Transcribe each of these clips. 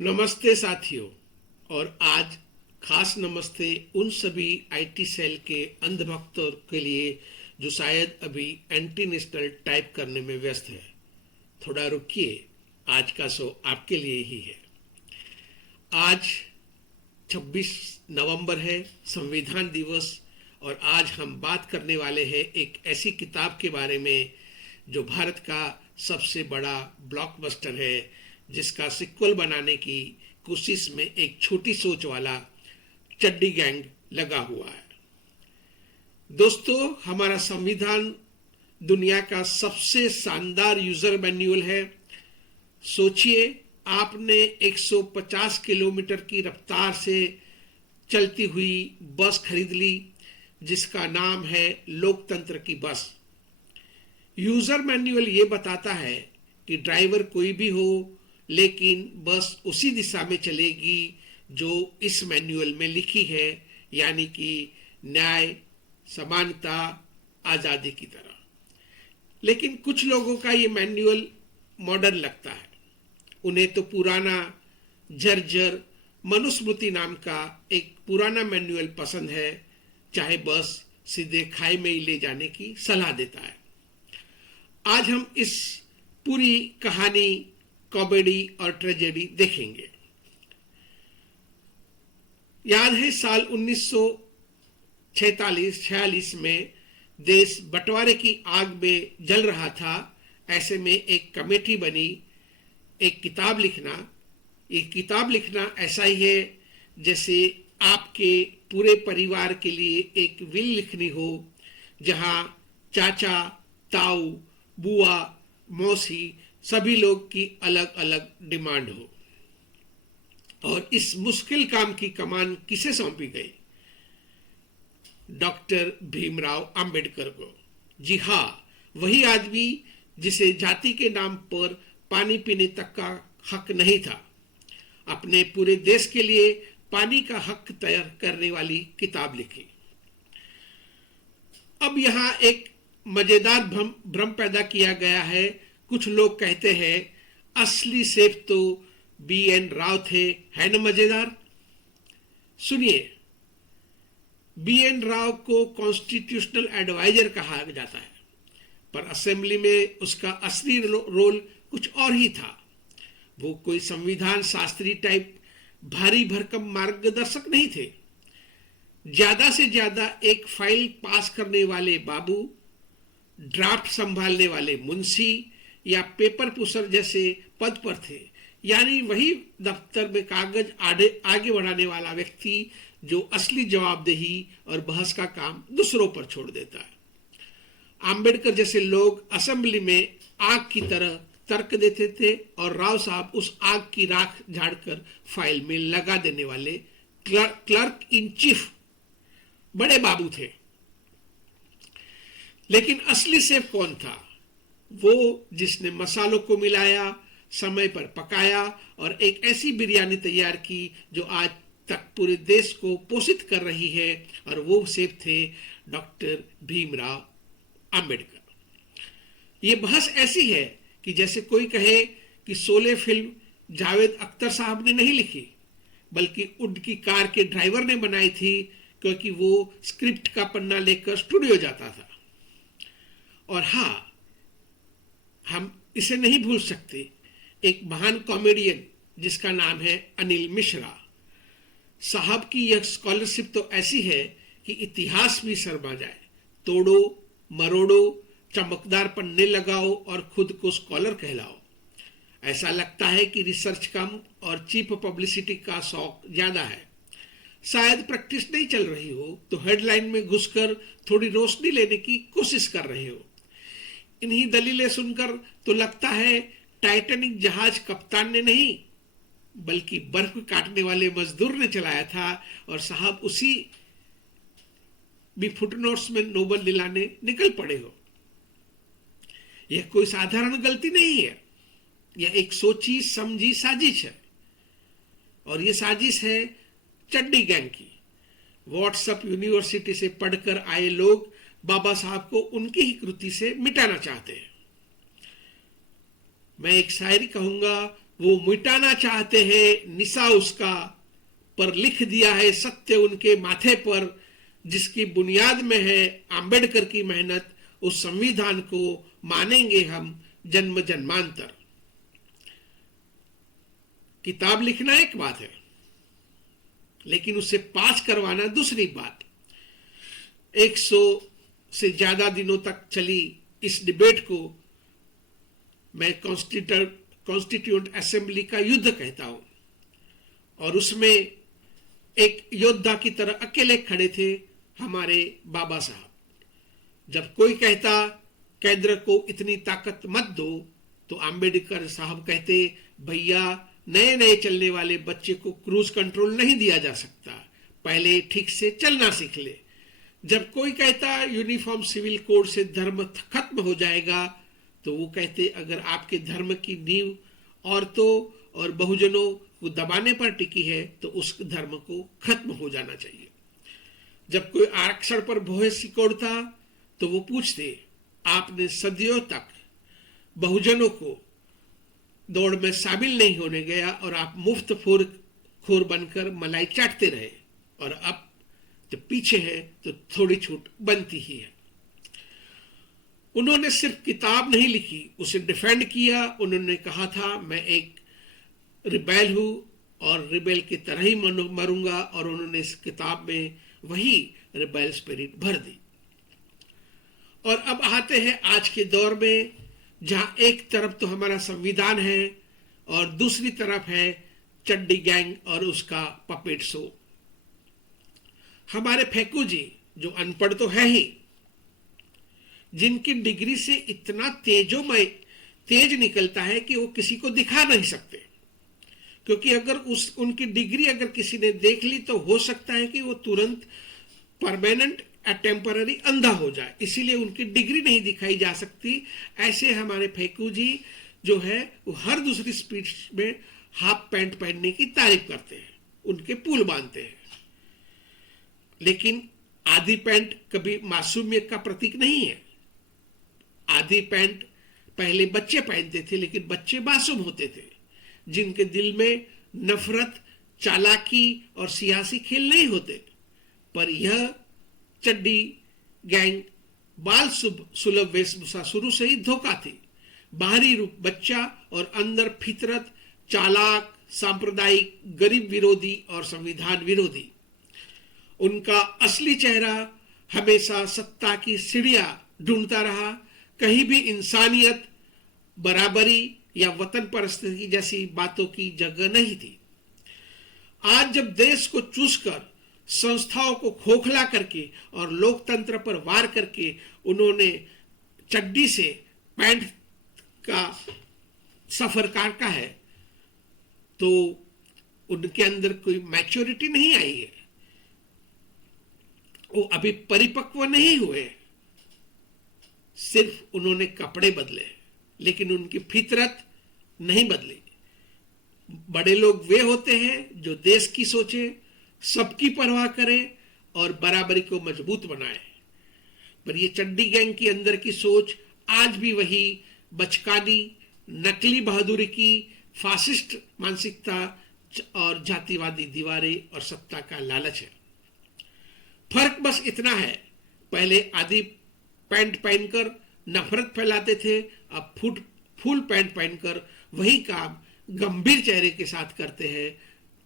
नमस्ते साथियों। और आज खास नमस्ते उन सभी आईटी सेल के अंधभक्तों के लिए जो शायद अभी एंटी नेशनल टाइप करने में व्यस्त है। थोड़ा रुकिए, आज का शो आपके लिए ही है। आज 26 नवंबर है, संविधान दिवस। और आज हम बात करने वाले हैं एक ऐसी किताब के बारे में जो भारत का सबसे बड़ा ब्लॉकबस्टर है, जिसका सिक्वल बनाने की कोशिश में एक छोटी सोच वाला चड्डी गैंग लगा हुआ है। दोस्तों, हमारा संविधान दुनिया का सबसे शानदार यूजर मैन्युअल है। सोचिए, आपने 150 किलोमीटर की रफ्तार से चलती हुई बस खरीद ली जिसका नाम है लोकतंत्र की बस। यूजर मैन्युअल ये बताता है कि ड्राइवर कोई भी हो, लेकिन बस उसी दिशा में चलेगी जो इस मैन्युअल में लिखी है, यानी कि न्याय, समानता, आजादी की तरह। लेकिन कुछ लोगों का ये मैन्युअल मॉडर्न लगता है। उन्हें तो पुराना जर्जर मनुस्मृति नाम का एक पुराना मैन्युअल पसंद है, चाहे बस सीधे खाई में ही ले जाने की सलाह देता है। आज हम इस पूरी कहानी, कॉमेडी और ट्रेजेडी देखेंगे। याद है, साल 1946 में देश बंटवारे की आग में जल रहा था। ऐसे में एक कमेटी बनी, एक किताब लिखना। ये किताब लिखना ऐसा ही है जैसे आपके पूरे परिवार के लिए एक विल लिखनी हो, जहां चाचा, ताऊ, बुआ, मौसी सभी लोग की अलग अलग डिमांड हो। और इस मुश्किल काम की कमान किसे सौंपी गई? डॉक्टर भीमराव अंबेडकर को। जी हाँ, वही आदमी जिसे जाति के नाम पर पानी पीने तक का हक नहीं था, अपने पूरे देश के लिए पानी का हक तैयार करने वाली किताब लिखी। अब यहाँ एक मजेदार भ्रम पैदा किया गया है। कुछ लोग कहते हैं असली सेफ तो BN राव थे। है ना मजेदार? सुनिए, BN राव को कॉन्स्टिट्यूशनल एडवाइजर कहा जाता है, पर असेंबली में उसका असली रोल कुछ और ही था। वो कोई संविधान शास्त्री टाइप भारी भरकम मार्गदर्शक नहीं थे। ज्यादा से ज्यादा एक फाइल पास करने वाले बाबू, ड्राफ्ट संभालने वाले मुंशी या पेपर पुशर जैसे पद पर थे, यानी वही दफ्तर में कागज आगे बढ़ाने वाला व्यक्ति जो असली जवाबदेही और बहस का काम दूसरों पर छोड़ देता है। अंबेडकर जैसे लोग असेंबली में आग की तरह तर्क देते थे और राव साहब उस आग की राख झाड़कर फाइल में लगा देने वाले क्लर्क इन चीफ बड़े बाबू थे। लेकिन असली सेफ कौन था? वो जिसने मसालों को मिलाया, समय पर पकाया और एक ऐसी बिरयानी तैयार की जो आज तक पूरे देश को पोषित कर रही है। और वो सेफ थे डॉक्टर भीमराव अंबेडकर। ये बहस ऐसी है कि जैसे कोई कहे कि शोले फिल्म जावेद अख्तर साहब ने नहीं लिखी, बल्कि उड की कार के ड्राइवर ने बनाई थी, क्योंकि वो स्क्रिप्ट का पन्ना लेकर स्टूडियो जाता था। और हाँ, हम इसे नहीं भूल सकते, एक महान कॉमेडियन जिसका नाम है अनिल मिश्रा साहब की यह स्कॉलरशिप तो ऐसी है कि इतिहास भी शर्मा जाए। तोड़ो मरोड़ो, चमकदार पन्ने लगाओ और खुद को स्कॉलर कहलाओ। ऐसा लगता है कि रिसर्च कम और चीप पब्लिसिटी का शौक ज्यादा है। शायद प्रैक्टिस नहीं चल रही हो तो हेडलाइन में घुसकर थोड़ी रोशनी लेने की कोशिश कर रहे हो। इन्हीं दलीलें सुनकर तो लगता है टाइटैनिक जहाज कप्तान ने नहीं, बल्कि बर्फ काटने वाले मजदूर ने चलाया था। और साहब उसी भी फुटनोट्स में नोबेल दिलाने निकल पड़े हो। यह कोई साधारण गलती नहीं है, यह एक सोची समझी साजिश है। और यह साजिश है चड्डी गैंग की। व्हाट्सएप यूनिवर्सिटी से पढ़कर आए लोग बाबा साहब को उनकी ही कृति से मिटाना चाहते हैं। मैं एक शायरी कहूंगा, वो मिटाना चाहते हैं निशा उसका, पर लिख दिया है सत्य उनके माथे पर, जिसकी बुनियाद में है आंबेडकर की मेहनत, उस संविधान को मानेंगे हम जन्म जन्मांतर। किताब लिखना एक बात है, लेकिन उसे पास करवाना दूसरी बात। 100 से ज्यादा दिनों तक चली इस डिबेट को मैं कॉन्स्टिट्यूएंट असेंबली का युद्ध कहता हूं, और उसमें एक योद्धा की तरह अकेले खड़े थे हमारे बाबा साहब। जब कोई कहता केंद्र को इतनी ताकत मत दो, तो आंबेडकर साहब कहते, भैया नए नए चलने वाले बच्चे को क्रूज कंट्रोल नहीं दिया जा सकता, पहले ठीक से चलना सीख ले। जब कोई कहता यूनिफॉर्म सिविल कोड से धर्म खत्म हो जाएगा, तो वो कहते अगर आपके धर्म की नींव औरतों और बहुजनों को दबाने पर टिकी है तो उस धर्म को खत्म हो जाना चाहिए। जब कोई आरक्षण पर भोहे सिकोड़ता तो वो पूछते, आपने सदियों तक बहुजनों को दौड़ में शामिल नहीं होने गया और आप मुफ्त खोर बनकर मलाई चाटते रहे, और अब तो पीछे है तो थोड़ी छूट बनती ही है। उन्होंने सिर्फ किताब नहीं लिखी, उसे डिफेंड किया। उन्होंने कहा था मैं एक रिबेल हूं और रिबेल की तरह ही मरूंगा, और उन्होंने इस किताब में वही रिबेल स्पिरिट भर दी। और अब आते हैं आज के दौर में, जहां एक तरफ तो हमारा संविधान है और दूसरी तरफ है चड्डी गैंग और उसका पपेट शो। हमारे फेकू जी जो अनपढ़ तो है ही, जिनकी डिग्री से इतना तेज निकलता है कि वो किसी को दिखा नहीं सकते, क्योंकि अगर उनकी डिग्री अगर किसी ने देख ली तो हो सकता है कि वो तुरंत परमानेंट या टेम्पररी अंधा हो जाए, इसीलिए उनकी डिग्री नहीं दिखाई जा सकती। ऐसे हमारे फेकू जी जो है वो हर दूसरी स्पीच में हाफ पैंट पहनने की तारीफ करते हैं, उनके पुल बांधते हैं। लेकिन आधी पैंट कभी मासूमियत का प्रतीक नहीं है। आधी पैंट पहले बच्चे पहनते थे, लेकिन बच्चे मासूम होते थे, जिनके दिल में नफरत, चालाकी और सियासी खेल नहीं होते। पर यह चड्डी गैंग बाल सुलभ वेशभूषा शुरू से ही धोखा थी। बाहरी रूप बच्चा और अंदर फितरत चालाक, सांप्रदायिक, गरीब विरोधी और संविधान विरोधी। उनका असली चेहरा हमेशा सत्ता की सीढ़ियां ढूंढता रहा, कहीं भी इंसानियत, बराबरी या वतन परस्ती जैसी बातों की जगह नहीं थी। आज जब देश को चूसकर, संस्थाओं को खोखला करके और लोकतंत्र पर वार करके उन्होंने चड्डी से पैंट का सफर काटा है, तो उनके अंदर कोई मैच्योरिटी नहीं आई है, वो अभी परिपक्व नहीं हुए। सिर्फ उन्होंने कपड़े बदले, लेकिन उनकी फितरत नहीं बदली। बड़े लोग वे होते हैं जो देश की सोचे, सबकी परवाह करें और बराबरी को मजबूत बनाए। पर ये चड्डी गैंग की अंदर की सोच आज भी वही बचकानी, नकली बहादुरी की फासिस्ट मानसिकता और जातिवादी दीवारें और सत्ता का लालच है। फर्क बस इतना है, पहले आधी पैंट पहनकर नफरत फैलाते थे, अब फुल पैंट पहनकर वही काम गंभीर चेहरे के साथ करते हैं।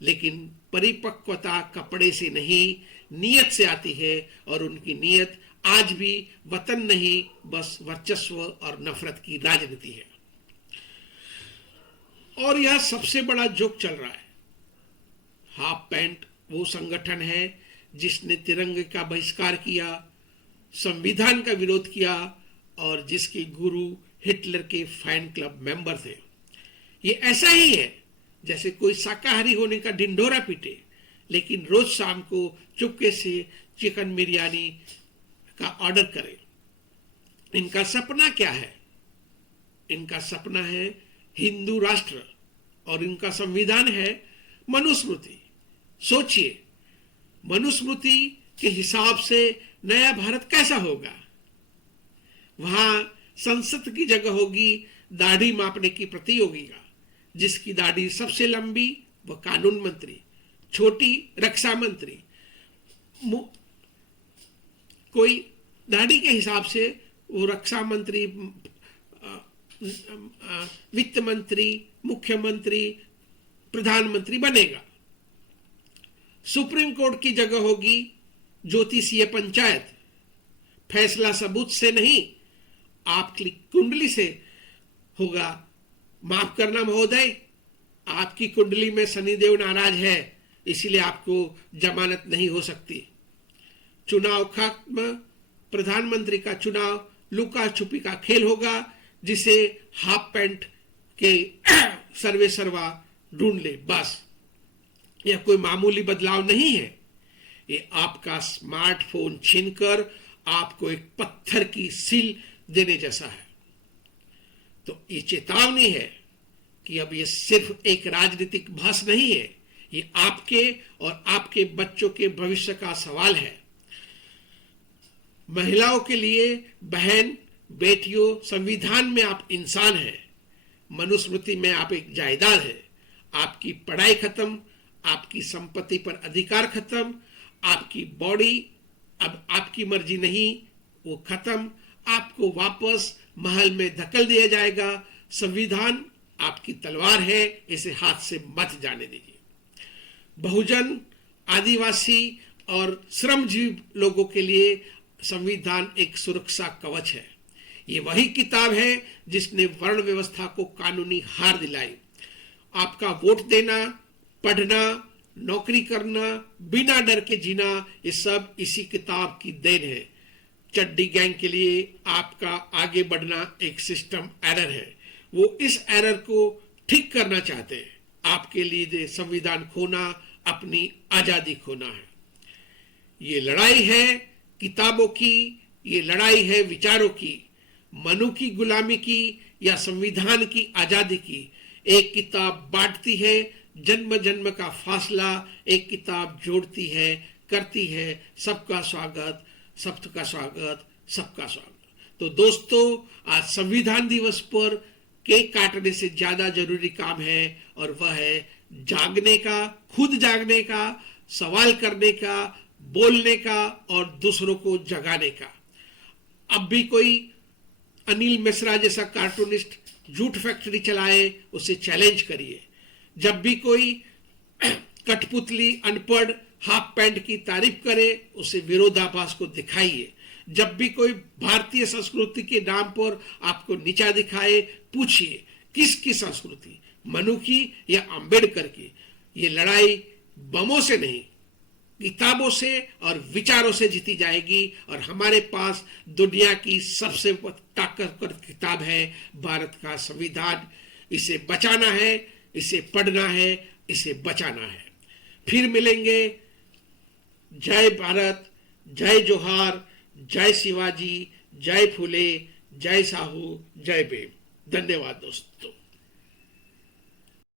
लेकिन परिपक्वता कपड़े से नहीं, नियत से आती है, और उनकी नियत आज भी वतन नहीं, बस वर्चस्व और नफरत की राजनीति है। और यह सबसे बड़ा जोक चल रहा है। हाफ पैंट वो संगठन है जिसने तिरंगे का बहिष्कार किया, संविधान का विरोध किया और जिसके गुरु हिटलर के फैन क्लब मेंबर थे। ये ऐसा ही है जैसे कोई शाकाहारी होने का ढिंढोरा पीटे, लेकिन रोज शाम को चुपके से चिकन बिरयानी का ऑर्डर करे। इनका सपना क्या है? इनका सपना है हिंदू राष्ट्र, और इनका संविधान है मनुस्मृति। सोचिए, मनुस्मृति के हिसाब से नया भारत कैसा होगा? वहां संसद की जगह होगी दाढ़ी मापने की प्रतियोगिता, जिसकी दाढ़ी सबसे लंबी वह कानून मंत्री, छोटी रक्षा मंत्री, कोई दाढ़ी के हिसाब से वो रक्षा मंत्री, वित्त मंत्री, मुख्यमंत्री, प्रधानमंत्री बनेगा। सुप्रीम कोर्ट की जगह होगी ज्योतिषीय पंचायत। फैसला सबूत से नहीं, आपकी कुंडली से होगा। माफ करना महोदय, आपकी कुंडली में शनिदेव नाराज है, इसलिए आपको जमानत नहीं हो सकती। चुनाव खत्म, प्रधानमंत्री का चुनाव लुका छुपी का खेल होगा, जिसे हाफ पैंट के सर्वे सर्वा ढूंढ ले। बस यह कोई मामूली बदलाव नहीं है, ये आपका स्मार्टफोन छीनकर आपको एक पत्थर की सील देने जैसा है। तो ये चेतावनी है कि अब ये सिर्फ एक राजनीतिक बहस नहीं है, ये आपके और आपके बच्चों के भविष्य का सवाल है। महिलाओं के लिए, बहन बेटियों, संविधान में आप इंसान हैं, मनुस्मृति में आप एक जायदाद है। आपकी पढ़ाई खत्म, आपकी संपत्ति पर अधिकार खत्म, आपकी बॉडी अब आपकी मर्जी नहीं, वो खत्म। आपको वापस महल में धकेल दिया जाएगा। संविधान आपकी तलवार है, इसे हाथ से मत जाने दीजिए। बहुजन, आदिवासी और श्रमजीवी लोगों के लिए संविधान एक सुरक्षा कवच है। ये वही किताब है जिसने वर्ण व्यवस्था को कानूनी हार दिलाई। आपका वोट देना, पढ़ना, नौकरी करना, बिना डर के जीना, ये सब इसी किताब की देन है। चड्डी गैंग के लिए आपका आगे बढ़ना एक सिस्टम एरर है। वो इस एरर को ठीक करना चाहते हैं। आपके लिए संविधान खोना अपनी आजादी खोना है। ये लड़ाई है किताबों की, ये लड़ाई है विचारों की, मनु की गुलामी की या संविधान की आजादी की। एक किताब बांटती है, जन्म जन्म का फासला, एक किताब जोड़ती है, करती है सबका स्वागत, सबका स्वागत, सबका स्वागत। तो दोस्तों, आज संविधान दिवस पर केक काटने से ज्यादा जरूरी काम है, और वह है जागने का, खुद जागने का, सवाल करने का, बोलने का और दूसरों को जगाने का। अब भी कोई अनिल मिश्रा जैसा कार्टूनिस्ट झूठ फैक्ट्री चलाए, उसे चैलेंज करिए। जब भी कोई कठपुतली, अनपढ़, हाफ पैंट की तारीफ करे, उसे विरोधाभास को दिखाइए। जब भी कोई भारतीय संस्कृति के नाम पर आपको नीचा दिखाए, पूछिए किसकी संस्कृति, मनु की या अंबेडकर की। ये लड़ाई बमों से नहीं, किताबों से और विचारों से जीती जाएगी। और हमारे पास दुनिया की सबसे ताकतवर किताब है, भारत का संविधान। इसे बचाना है, इसे पढ़ना है, इसे बचाना है। फिर मिलेंगे। जय भारत, जय जोहार, जय शिवाजी, जय फुले, जय साहू, जय भीम। धन्यवाद दोस्तों।